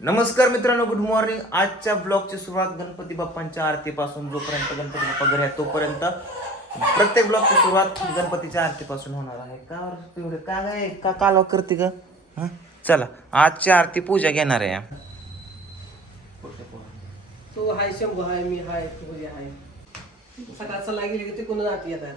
नमस्कार मित्रांनो good morning आजच्या ब्लॉगची सुरुवात गणपती बाप्पांच्या आरतीपासून जोपर्यंत गणपती बाप्पा घरी आहे तोपर्यंत प्रत्येक ब्लॉगची सुरुवात गणपतीच्या आरतीपासून होणार आहे. का बरं? एवढं का काय का कालवा करते का हं? चला आजची आरती पूजा घेणार आहे. तू हाय शंभू हाय मी हाय तू म्हणजे हाय सकाळ सल्ला गेली की तिकडून जाती येत आहे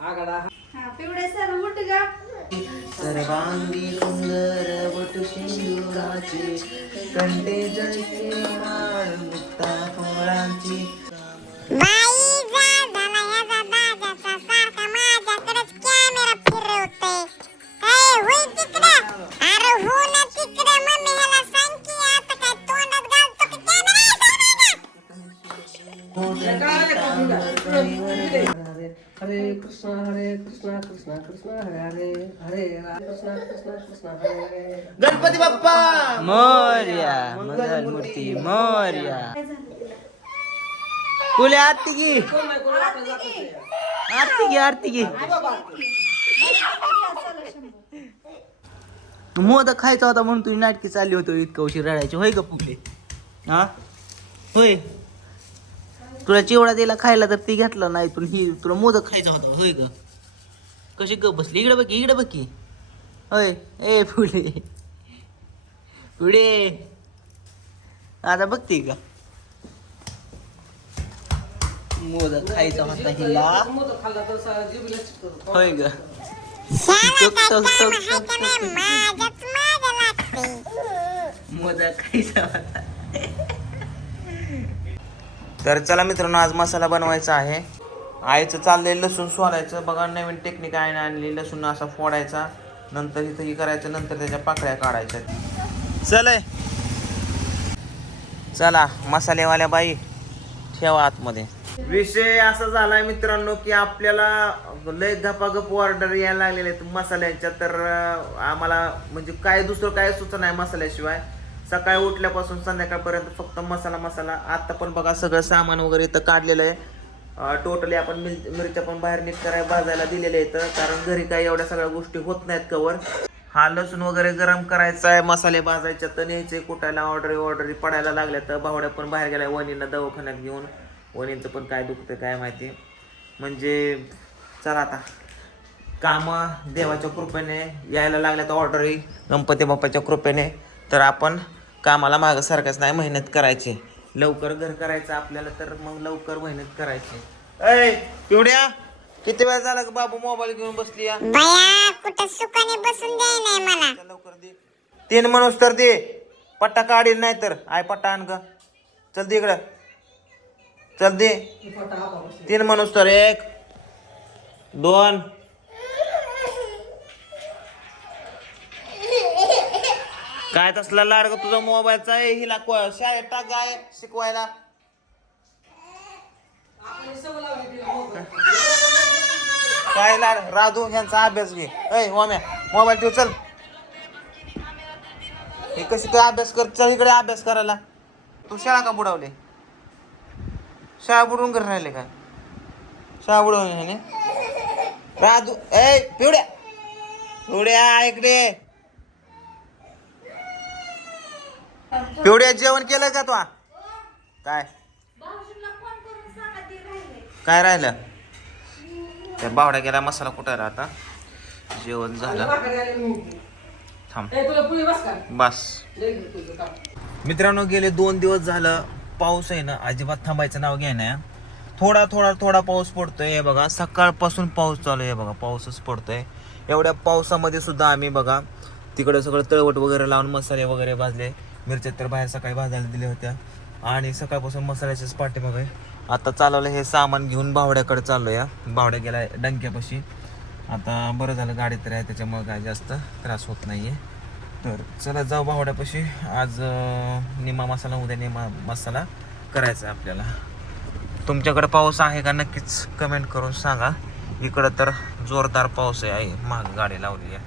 आगाडा. हा पिवळे सर मोठे का सर्वांगी सुंदर वटू सिंदुराचे कंटे जळके माळ मुक्ता फळांची कृष्ण हरे कृष्ण कृष्ण कृष्ण हरे हरे हरे राम कृष्ण कृष्ण कृष्ण हरे हरे गणपती बाप्पा मोर्या मंगल मूर्ती मोर्या फुले आरती की. आरती की आरती की मोदक खायचा होता म्हणून तुझी नाटकी चालली होती इतकं उशीर रडायची. होय फुले हा? होय. तुला चिवडा दिला खायला तर ती घेतला नाही पण ही तुला मोदक खायचा होता होय का कशी गप बसली? इकडे बघी इकडे बघी होय. ए फुले पुढे. आता बघते का? मोदक खायचा होता हिला. मोदक. होय ग. ह्याला टक, काय टक, काम टक, आहे का नाही माझ्याच मागं लागते मोदक खायचा होता तर चला मित्रांनो आज मसाला बनवायचा आहे. आईचं चाललंय लसूण सोलायचं. बघा नवीन टेक्निक आईने आणली लसूण असा फोडायचा. नंतर इथं हे करायचं नंतर त्याच्या पाकळ्या काढायच्या. चलय चला मसालेवाल्या बाई ठेवा आतमध्ये. विषय असा झालाय मित्रांनो की आपल्याला लय गपागप ऑर्डर यायला लागलेले आहेत मसाल्यांच्या. तर आम्हाला म्हणजे काय दुसरं काय सुचत नाही मसाल्याशिवाय? सकाळी उठल्यापासून संध्याकाळपर्यंत फक्त मसाला मसाला. आत्ता पण बघा सगळं सामान वगैरे इथं काढलेलं आहे. टोटली आपण मिर मिरच्या पण बाहेर नीट करायला भाजायला दिलेले आहेत कारण घरी काही एवढ्या सगळ्या गोष्टी होत नाहीत कवर हा लसूण वगैरे गरम करायचा आहे मसाले भाजायचे तर न्यायचे कुटायला ऑर्डर ऑर्डरी पडायला लागल्या तर भावड्या पण बाहेर गेल्या वणीला दवाखान्यात घेऊन. वणींचं पण काय दुखतं काय माहिती. म्हणजे चला आता. कामं देवाच्या कृपेने यायला लागल्यात ऑर्डरही गणपती बाप्पाच्या कृपेने. तर आपण कामाला मागं सारखंच नाही मेहनत करायची. लवकर घर करायचं आपल्याला तर मग लवकर मेहनत करायची. ऐ पिवड्या किती वेळ झाला का बाबू मोबाईल घेऊन बसली या? बया कुठं सुखाने बसून द्याय नाही मला. चल लवकर दे. तीन माणूस तर दे. पट्टा काढील नाही तर. आय पट्टा आण ग. चल दे इकडं. चल दे. तीन माणूस तर एक दोन काय तसला लाड ग तुझा मोबाईलचा आहे? हिला शाळेत टाक गाय शिकवायला. काय लाड? राधू यांचा अभ्यास घे. ऐ ओम्या मोबाईल ठेव चल. हे कशी काय अभ्यास कर चल इकडे अभ्यास करायला. तू शाळा का बुडवले? शाळा बुडवून कर राहिले काय शाळा बुडवून ह्याने राधू ऐ पिवड्या. पिवड्या इकडे पिवड्या जेवण केलं का तू? काय? काय राहिलं? त्या बावड्या गेला मसाला कुठं राहता जेवण झालं. थांब. बस. मित्रांनो गेले दोन दिवस झालं पाऊस आहे ना अजिबात थांबायचं नाव घ्या ना थोडा थोडा थोडा पाऊस पडतोय हे बघा. सकाळपासून पाऊस चालू आहे बघा. पाऊसच पडतोय. एवढ्या पावसामध्ये सुद्धा आम्ही बघा तिकडे सगळं तळवट वगैरे लावून मसाले वगैरे भाजले. मिरच्या तर बाहेर सकाळी भाजायला दिल्या होत्या. आणि सकाळपासून मसाल्याच्याच पाठी आहे आता चालवलं हे सामान घेऊन बावड्याकडे चाललो या बावड्या गेला डंक्यापाशी. आता बरं झालं गाडी तर आहे त्याच्यामुळे काय जास्त त्रास होत नाहीये. तर चला जाऊ बावड्यापाशी आज निमा मसाला उद्या निमा मसाला करायचा आहे आपल्याला. तुमच्याकडे पाऊस आहे का नक्कीच कमेंट करून सांगा. इकडं तर जोरदार पाऊस आहे आहे माग गाडी लावली आहे.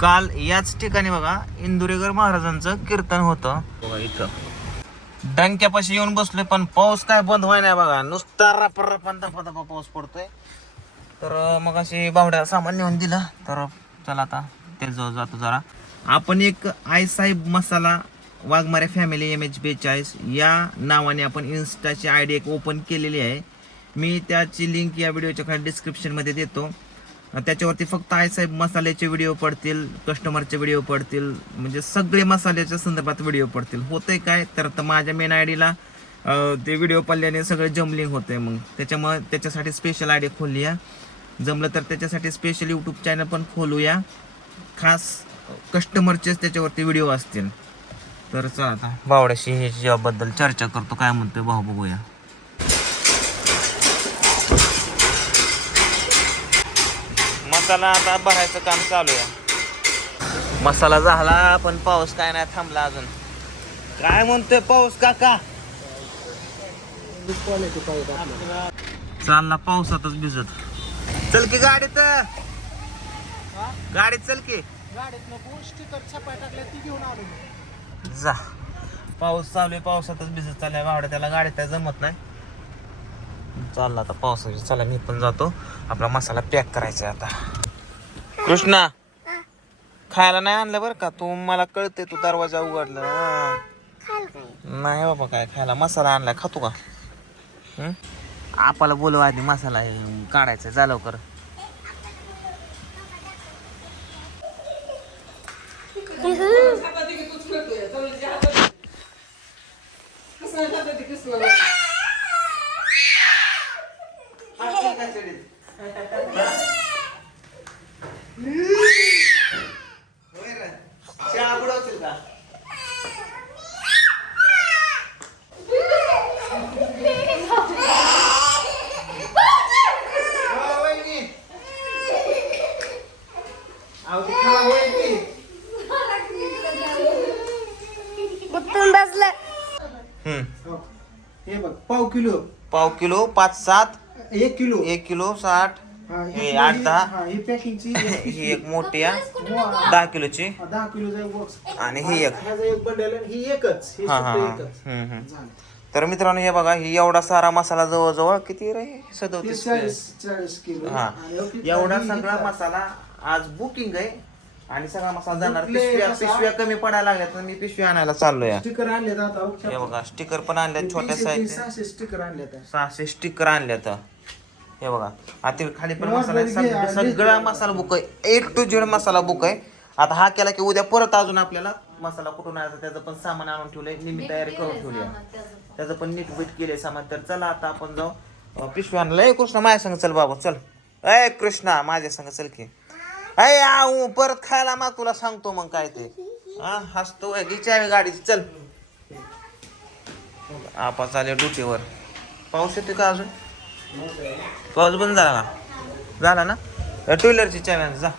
काल याच ठिकाणी बघा इंदुरेकर महाराजांचं कीर्तन होतं. बघा इथं. डंक्यापाशी येऊन बसलोय पण पाऊस काय बंद व्हाय नाही बघा. नुसता रप रप दफा दफा पाऊस पडतोय. तर मग अशी बावड्या सामान नेऊन दिलं. तर चला आता त्याजवळ जातो जरा. आपण एक Aai Saheb masala Waghmare family M H बेचाळीस या नावाने आपण इन्स्टाची आय डी एक ओपन केलेली आहे. मी त्याची लिंक या व्हिडिओच्या खाली डिस्क्रिप्शनमध्ये देतो. त्याच्यावरती फक्त आय साहेब मसाल्याचे व्हिडिओ पडतील कस्टमरचे व्हिडिओ पडतील म्हणजे सगळे मसाल्याच्या संदर्भात व्हिडिओ पडतील. होतंय काय? तर आता माझ्या मेन आय डीला ते व्हिडिओ पडल्याने सगळं जमलिंग होतंय मग. त्याच्यामुळे त्याच्यासाठी स्पेशल आय डी खोलली जमलं तर त्याच्यासाठी स्पेशल यूट्यूब चॅनल पण खोलूया. खास कस्टमरचेच त्याच्यावरती व्हिडिओ असतील. तर चला आता. बावड्याशी ह्याच्याबद्दल चर्चा करतो. काय म्हणतोय भाऊ बघूया. मसाला आता भरायचं काम चालू आहे. मसाला झाला पण पाऊस काय नाही थांबला अजून. काय म्हणतोय पाऊस काका? चालला पावसातच भिजत. चल की गाडीत. गाडीत चल की. जा. पाऊस चालू आहे पावसातच भिजत चाललाय वावड्या त्याला गाडीत जमत नाही. चालला आता पावसाची चला मी पण जातो. आपला मसाला पॅक करायचा आहे आता. कृष्णा खायला नाही आणलं बरं का? तू मला कळते तू दरवाजा उघडला. नाही बाबा काय खायला? मसाला आणलाय खातो का? हं? आपल्याला बोलव आधी मसाला काढायचा जा लवकर. हे बघ पाव किलो. पाव किलो पाच सात. एक किलो. एक किलो साठ हा, हे ही- आठ दहा. हा, ही पॅकिंगची ही एक मोठी आहे. दहा किलोची. दहा किलोचा एक बॉक्स आणि ही एक. ह्याचा एक बंडल आणि ही एकच. ही हा हा सुद्धा हा. एकच. हम्म, हम्म. झालं. तर मित्रांनो हे बघा ही एवढा सारा मसाला जवळजवळ किती रे? तीस सदोतीस चाळीस चाळीस किलो. हा. आणि एवढा ही- सगळा ही- मसाला आज बुकिंग आहे. आणि सगळा मसाला जाणार. कुठले पिशव्या कसा? पिशव्या कमी पडायला लागल्यात तर मी पिशवी आणायला चाललोय. स्टिकर आणले आता हो, बघा स्टिकर पण आणल्यात छोट्या तीनशे- साईज सहाशे स्टिकर आणले सहाशे स्टिकर आणल्यात. हे बघा आता खाली पण मसाला आहे. सग- सगळा. मसाला बुक आहे. A to Z masala book आहे. आता हा केला की उद्या परत अजून आपल्याला मसाला कुठून आणायचा त्याचं पण सामान आणून ठेवलंय निमी तयारी करून ठेवली आहे त्याचं. पण नीट बीट केलंय सामान. तर चला आता आपण जाऊ. अं, पिशवी आणलं. ए कृष्णा माझ्या संग चल बाबा चल. ए कृष्णा माझ्या संग चल की. अय आऊ परत खायला मग तुला सांगतो मग काय ते. हा हसतो घ्यायची आहे गाडीची चल. आपा चालेल ड्युटीवर. पाऊस येतो का अजून? पाऊस बंद झाला का झाला ना? टू व्हीलरची चावी जा.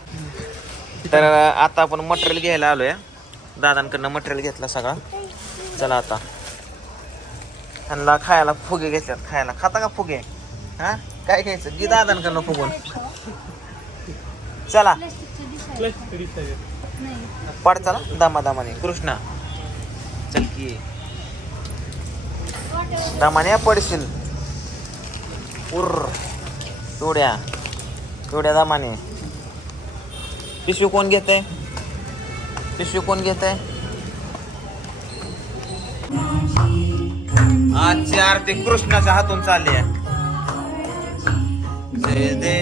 तर आता आपण मटेरियल घ्यायला आलो या दादांकडनं मटेरियल घेतला सगळा. चला आता. त्यांना खायला फुगे घेतल्यात खायला. खाता का फुगे? हा? काय घ्यायचं? गी दादांकडनं फुगून. चला. पड चला. दामा दामाने कृष्णा. चल की. दामाने पडशील. उर. टोड्या तोड्या दामाने. पिशवी कोण घेत आहे पिशवी कोण घेत आहे आजची आरती कृष्णाच्या हातून चालली आहे. जय देव.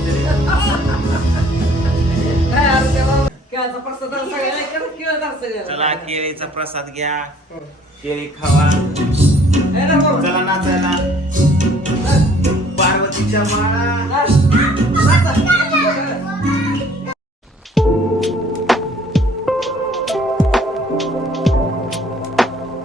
केळाचा प्रसाद चला केळीचा प्रसाद घ्या. केळी खावा. चला ना चला पार्वतीच्या माळा.